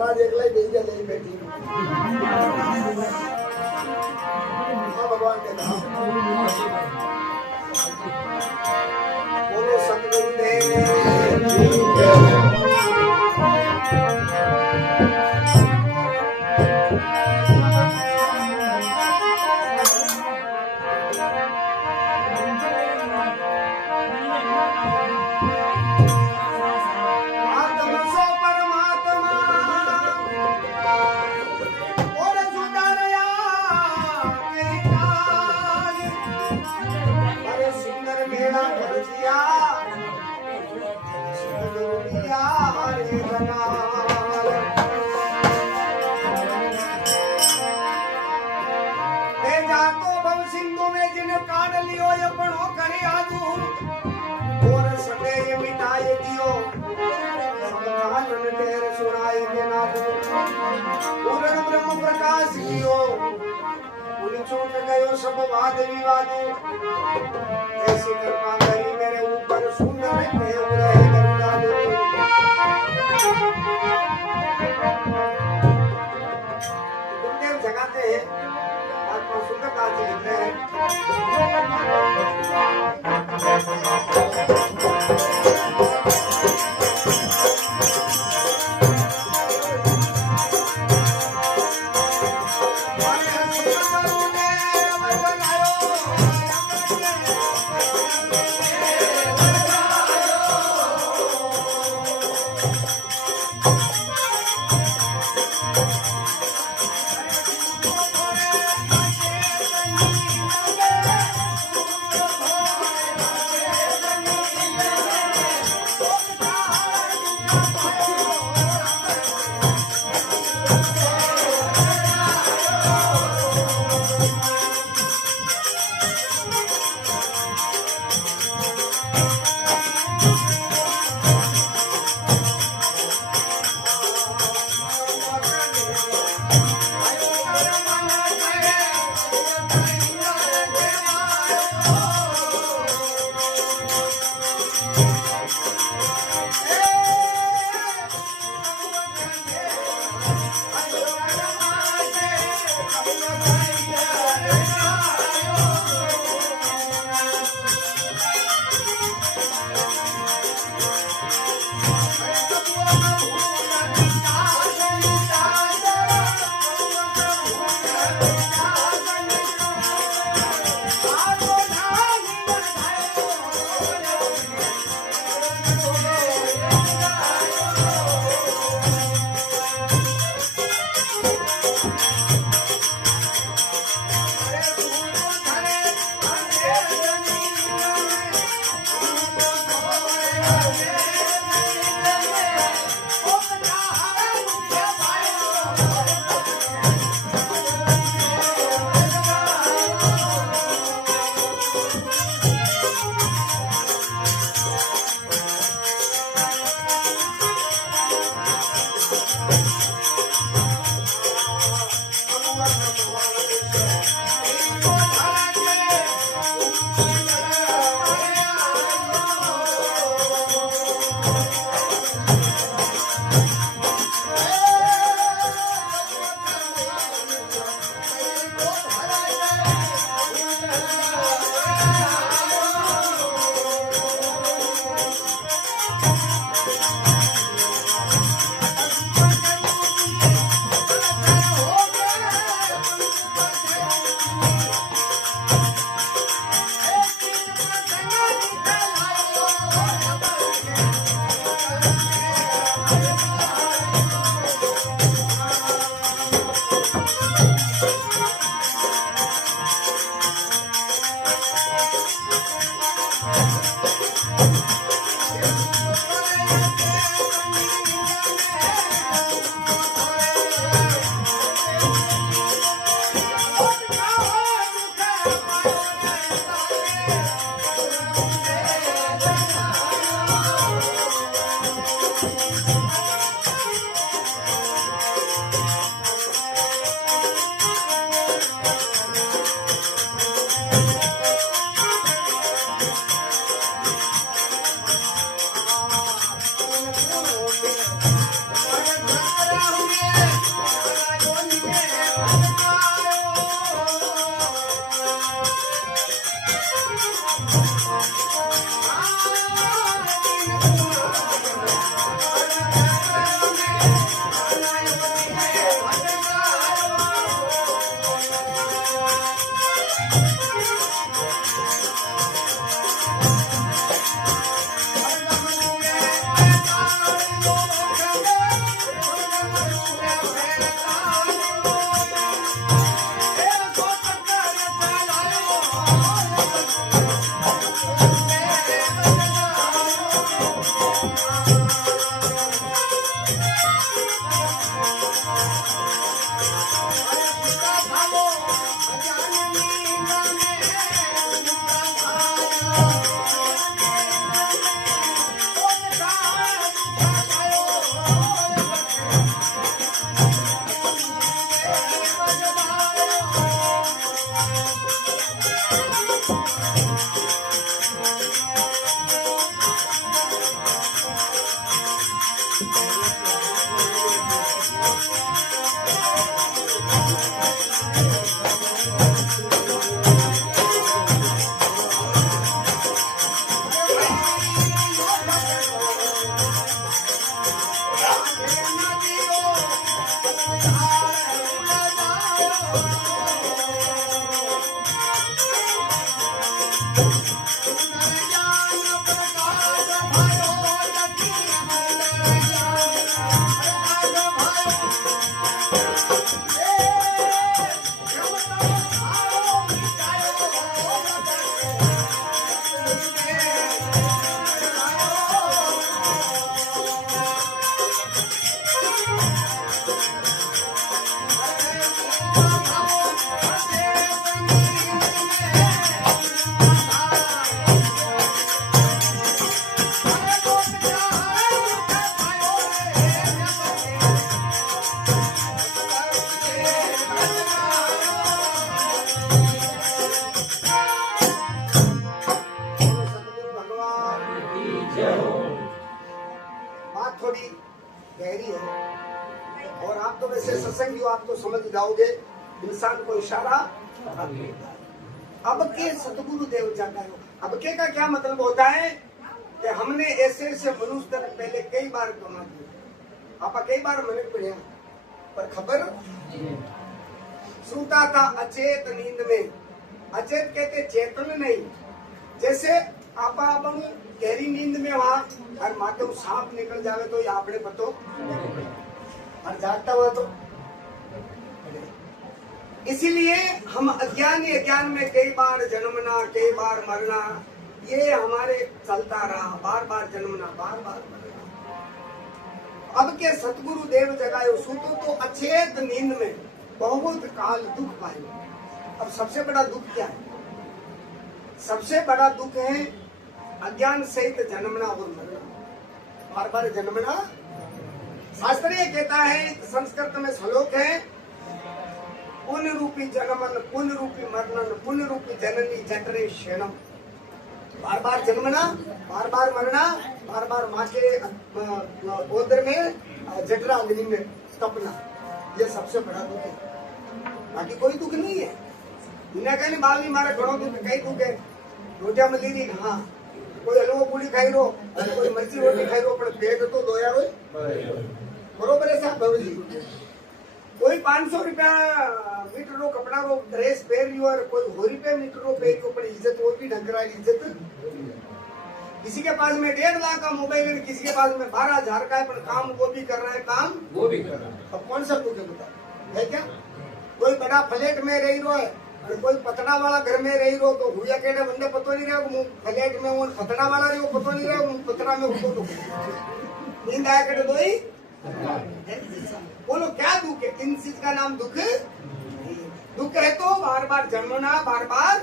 महाराज एकला ही बेच गया बेटी भगवान के नाम बोलो सतगुरुदेव ब्रह्म प्रकाश छूट गयो सब वाद विवाद ऐसी कृपा करी मेरे ऊपर सुंदर प्रेम रहे करुणा दो गुरुदेव जगाते हैं आत्मा सुंदर काज लिखते हैं थोड़ी गहरी है और आप तो वैसे सत्संगी हो, आप तो समझ जाओगे। इंसान को इशारा अब के सतगुरु देव जाता है। अब के का क्या मतलब होता है कि हमने ऐसे ऐसे मनुष्य पहले कई बार कमा दिया, आप कई बार मन पढ़िया पर खबर सूता था अचेत नींद में। अचेत कहते चेतन नहीं, जैसे आप गहरी नींद में वहां और माथे सांप निकल जावे तो ये आपने पतो और जागता हुआ तो। इसीलिए हम अज्ञान में कई बार जन्मना कई बार मरना, ये हमारे चलता रहा, बार बार जन्मना बार बार मरना। अब के सतगुरु देव जगाए सूतो तो अचेत नींद में बहुत काल दुख पाए। अब सबसे बड़ा दुख क्या है? सबसे बड़ा दुख है अज्ञान सहित जन्मना और मरना, बार बार जन्मना। शास्त्र ये कहता है, संस्कृत में श्लोक है, पुण्य रूपी जन्मन पुण्य रूपी मरणन पुण्य रूपी जननी जठरे शयनम। बार बार जन्मना बार बार मरना, बार बार माँ के उदर में जठरा अग्नि में तपना, ये सबसे बड़ा दुख है। बाकी कोई दुख नहीं है। बिना कहने बाल नहीं मारे घणो दुख, कई दुख है। रोटिया मलीरी हाँ, कोई हलवो पूरी खाई रो, कोई मर्ची रोटी खाई रो, पर पेट तो दोया रो बरोबर है साहब बाबू जी। कोई 500 रुपया मीटर रो कपड़ा रो ड्रेस पहन रही और कोई 100 रुपया मीटर रो पहन को, पर इज्जत वो भी ढंग रहा है इज्जत। किसी के पास में 1.5 लाख का मोबाइल है, किसी के पास में 12,000 का है, पर काम वो भी कर रहा है, काम वो भी कर रहा है। अब कौन सा दुख है क्या? कोई बड़ा फ्लैट में रही रो है और कोई पतड़ा वाला घर में रही रो, तो हुआ कहने बंदे पतो नहीं रहे फ्लैट में वो पतड़ा वाला रही पतो नहीं रहे पतड़ा में उसको दुख नींद आया कहते दो ही। बोलो क्या दुख है? इन चीज का नाम दुख। दुख है तो बार बार जन्मना बार बार,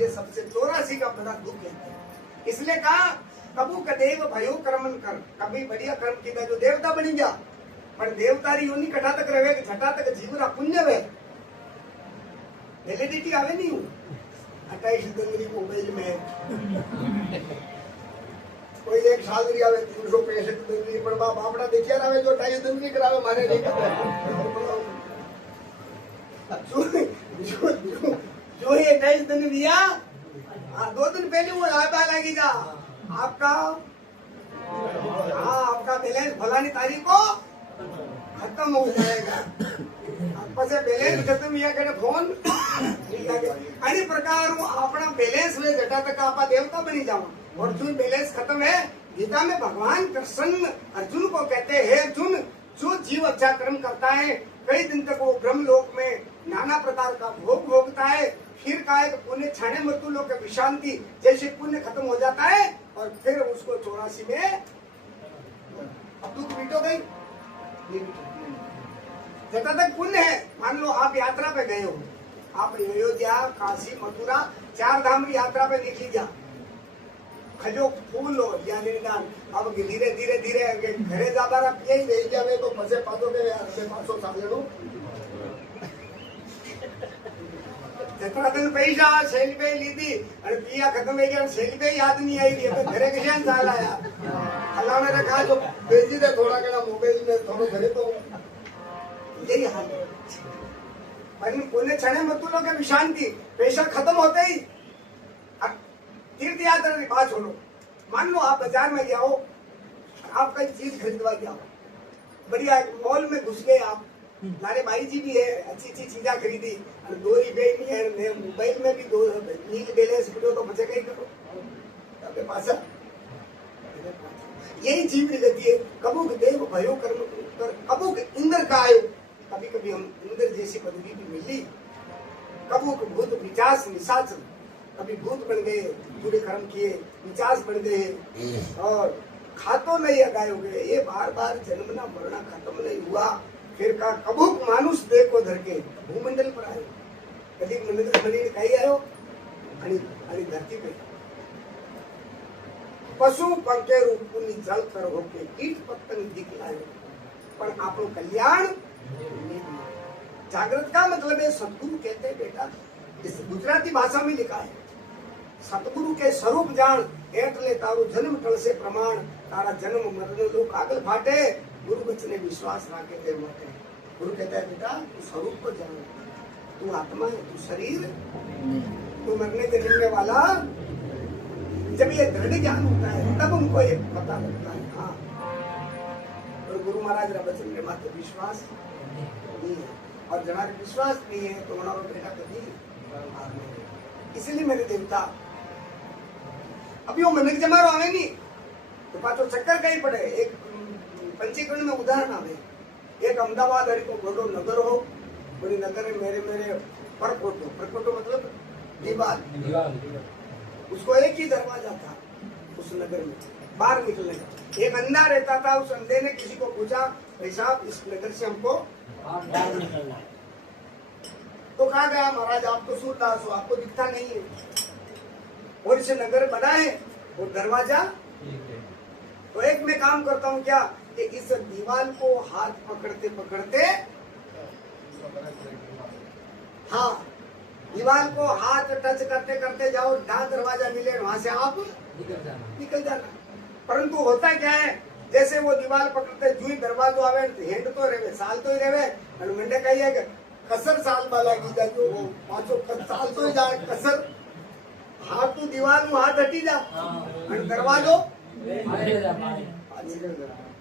ये सबसे 84 का बड़ा दुख है। इसलिए कहा कबू कदेव भयो कर्मन कर, कभी बढ़िया कर्म किया जो देवता बनी गया, पर देवता री योनी कटा तक रहे छठा तक जीवरा पुण्य है, वैलिडिटी आवे नहीं हूँ। 28 जनवरी को मोबाइल में कोई 1 साल री आवे 365 जनवरी पर बापड़ा देखिया आवे जो 28 जनवरी करावे मारे नहीं जो ये 28 जनवरी आ 2 दिन पहले वो आता लगेगा आपका, हाँ आपका बैलेंस फलानी तारीख को खत्म हो जाएगा। आपसे बैलेंस खत्म हुआ करे फोन अरे प्रकार अपना बैलेंस हुए घटा तक आप देवता बनी जाओ। और जो बैलेंस खत्म है, गीता में भगवान कृष्ण अर्जुन को कहते हैं, अर्जुन जो जीव अच्छा कर्म करता है कई दिन तक वो ब्रह्म लोक में नाना प्रकार का भोग भोगता है, फिर का एक पुण्य क्षण मृत्यु लोक की विशांति, जैसे पुण्य खत्म हो जाता है और फिर उसको 84 में दुख मिटो गई। ये भी ठगने नहीं। जहाँ तक पुण्य है, मान लो आप यात्रा पे गए हो, आप अयोध्या, काशी, मथुरा, 4 धाम की यात्रा पे निकली जा, खजो फूल हो या निर्दान, अब धीरे धीरे धीरे घरे जा बार आप यही रही जावे तो मजे पातो के यार मैं 500 साल लड़ू जतरा दिन पैसा सेल पे ली थी और पिया खत्म हो गया, सेल पे याद नहीं आई रही है, घरे के साल आया अल्लाह ने कहा जो भेजी दे थोड़ा घना मोबाइल में थोड़ा घरे तो यही हाल है। पर पुण्य क्षण मतुलों के विशांति पैसा खत्म होते ही तीर्थ यात्रा की बात छोड़ो, मान लो आप बाजार में जाओ, आप कोई चीज खरीदवा जाओ, बढ़िया मॉल में घुस गए आप, हमारे भाई जी भी है अच्छी अच्छी चीजा खरीदी और 2 रुपये नहीं है, मोबाइल में भी 2 नील बैलेंस करो तो बचे कहीं करो आपके पास यही चीज रहती है। कबूक देव भयो कर्म कर, कबूक इंद्र का आयो, कभी कभी हम इंद्र जैसी पदवी भी मिली, कबूक भूत पिचास निशाचर, कभी भूत बन गए, बुरे कर्म किए, पिचास बन गए और खातो नहीं अगायो गए, ये बार बार जन्मना मरना खत्म नहीं हुआ। फिर का कबूक मानुष देह को धर के भूमंडल पर आयो, कभी मंदिर कहीं आयो आणि धरती पे पशु पंखे रूप जल कर होके कीट पतंग दिखलायो, पर आपको कल्याण जागृत का मतलब है सतगुरु कहते हैं बेटा, इस गुजराती भाषा में लिखा है, सतगुरु के स्वरूप जान एटले तारू जन्म टल से प्रमाण, तारा जन्म मरण लो कागल फाटे, गुरु बचने विश्वास राखे दे मोटे। गुरु कहता है बेटा तू स्वरूप को जान, तू आत्मा है, तू शरीर, तू मरने के मिलने वाला। जब ये दृढ़ ज्ञान होता है तब उनको ये पता लगता है हाँ, और गुरु महाराज का वचन में मात्र विश्वास नहीं है, और जहाँ विश्वास नहीं है तो हमारा बेटा कभी इसलिए मेरे देवता अभी वो मनक जमारो आवे नहीं तो पाछो चक्कर कहीं पड़े। एक पंचीकरण में उदाहरण आवे, एक अहमदाबाद हरी को बड़ो नगर हो, बड़ी नगर है मेरे मेरे परकोटो, परकोटो मतलब दीवार, उसको एक ही दरवाजा था उस नगर में बाहर निकलने का। एक अंधा रहता था, उस अंधे ने किसी को पूछा भाई साहब इस नगर से हमको बाहर निकलना है, तो कहा गया महाराज आप तो सूरदास हो, आपको दिखता नहीं है, और इसे नगर बना है वो दरवाजा, तो एक मैं काम करता हूँ क्या कि इस दीवार को हाथ पकड़ते पकड़ते, हाँ दीवार को हाथ टच करते करते जाओ, जहाँ दरवाजा मिले वहां से आप निकल जाना। परंतु होता क्या है, जैसे वो दीवार पकड़ते जुई दरवाजो आवे हेंड तो रहे साल तो ही रहे, और मंडे कही है कसर साल में लागी जाए, वो 500 साल तो ही जाए कसर, हाथ तो दीवार में हाथ हटी जा और दरवाजो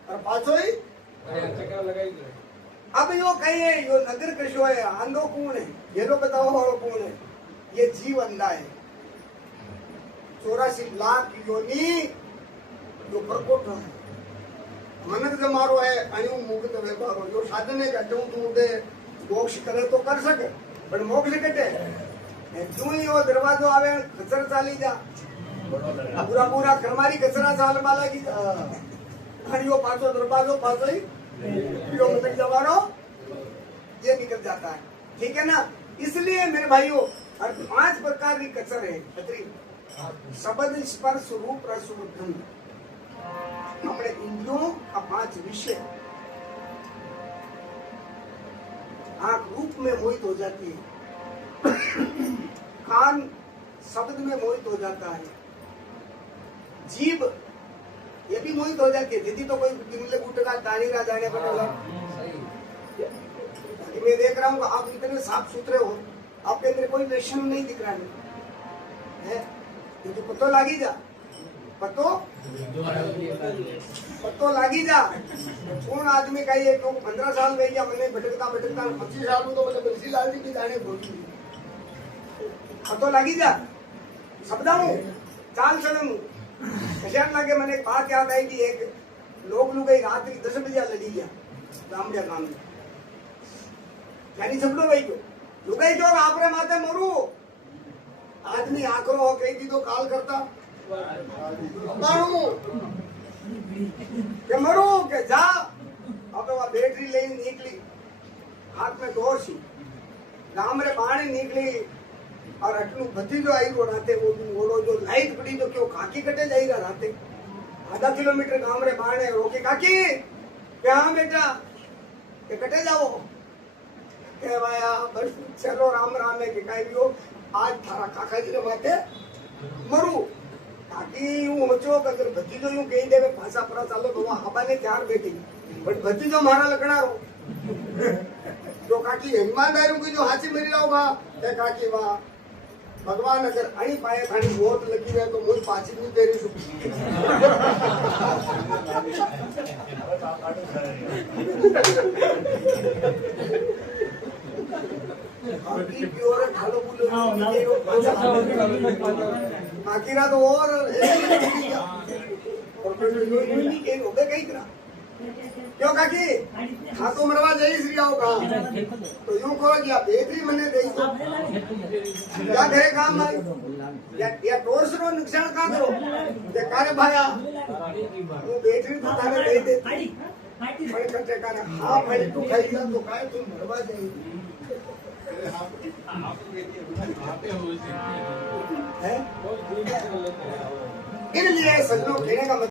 और पाछो ही अब यो कहिए यो नगर कशो है, अंधो कौन है, ये लो बताओ वालो कौन है, ये जीव अंधा है। 84 लाख योनी जो प्रकोट है, मनक जमारो है अनु मुक्त व्यवहारो, जो साधन है कहते हूँ तू दे मोक्ष करे तो कर सके, पर मोक्ष कटे जो ही वो दरवाजो आवे खचर चाली जा, पूरा पूरा खरमारी कचरा साल वाला की और यो पाछो दरवाजो पाछो ही यो मनक जमारो ये निकल जाता है, ठीक है ना। इसलिए मेरे भाइयों 5 प्रकार की कचर है खतरी, शब्द स्पर्श रूप रस गंध, अपने इंद्रियों का 5 विषय। आंख रूप में मोहित हो जाती है, कान शब्द में मोहित हो जाता है, जीभ ये भी मोहित हो जाती है, दीदी तो कोई बिमले बूटे का दानी रा जाने पर मैं देख रहा हूँ आप इतने साफ सुथरे हो, आपके अंदर कोई वेशन नहीं दिख रहा है, तो पतो लागी जा, पतो लागी जा। कौन आदमी का ये तो 15 साल में गया, मैंने भटकता भटकता 25 साल में तो मतलब बंसी लाल जी की जाने भोगी, पतो लागी जा शब्दाऊ चाल चलन कशान लागे। मैंने एक बात याद आई कि एक लोग गई रात्रि 10 बजे लड़ी गया गामड़िया काम में, यानी झगड़ो भाई को लुगाई जो आपरे माथे मरू, आदमी आकरो हो कही दी तो काल करता के मरू के जा, अब वह बैटरी ले निकली, हाथ में डोर सी, गाम रे बाणी निकली और अटलू भतीजो आई वो राते वो जो लाइट पड़ी तो क्यों काकी कटे जाई रहा राते आधा किलोमीटर गाम रे बाणे रोके काकी क्या बेटा के कटे जाओ के भाया बस चलो राम राम है के काई लियो आज थारा काका जी रे माथे मरू काकी यूं होचो अगर भतीजो यूं कही देवे भाषा परा चालो तो वहां हबाने त्यार बैठी बट भतीजो मारा लकड़ारो तो काकी ईमानदारी की जो हाथी मरी रहा होगा ते काकी वाह भगवान अगर अणी पाए थानी मोत लगी है तो मुझ पाची नहीं तेरी छू काकी प्योर ढालो बोलो बाकी रा तो और फिर नहीं के होबे कई करा क्यों काकी हाँ तो मरवा जाई श्री आओ कहा तो यूं कहो कि आप बेकरी मने दे दो क्या करे काम भाई या टोर्स रो नुकसान का करो ये कारे भाया वो बेकरी तो थाने दे दे पर कटे करे हां भाई तू खाई जा तो काय तू मरवा जाई है इसलिए सजनों कहने का